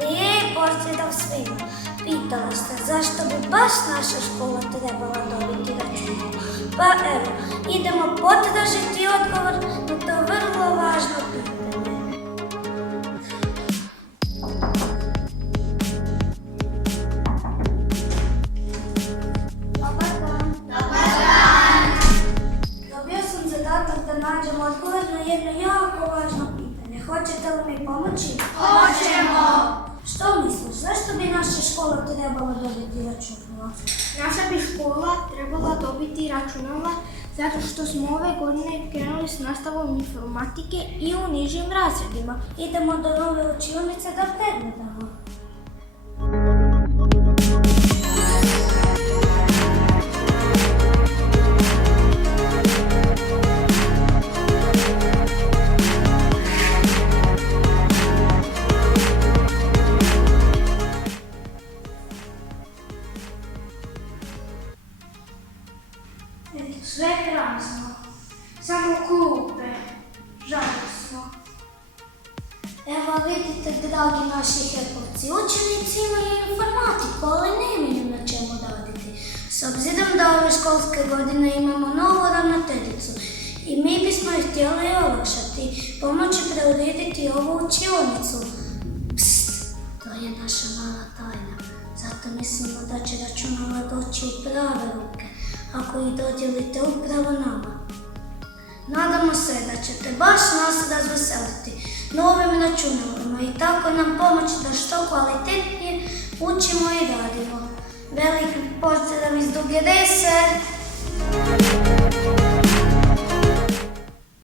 Lijep pozdrav svima. Pitali ste zašto bi baš naša škola trebala dobiti računalo? Pa evo, idemo potražiti odgovor na to vrlo važno pitanje. Dobar dan. Dobar dan! Dobio sam zadatak da nađem odgovor na jedno jako važno pitanje. Hoćete li mi pomoći? Hoćemo! Što misliš, zašto bi naša škola trebala dobiti računalo? Naša bi škola trebala dobiti računala zato što smo ove godine krenuli s nastavom informatike i u nižim razredima. Idemo do nove učionice da pregledamo. Sve prazno, samo klupe, žalosno. Evo vidite, dragi naši hepovci, učenici imaju informatiku, ali nemaju na čemu raditi. S obzirom da ove školske godine imamo novu ravnateljicu i mi bismo ih htjeli olakšati, pomoći preurediti ovu učionicu. Pst, to je naša mala tajna, zato mislimo da će računala doći u prave ruke, ako ih dodijelite upravo nama. Nadamo se da ćete baš nas razveseliti novim računalima i tako nam pomoći da što kvalitetnije učimo i radimo. Veliki pozdrav iz Duge Rese!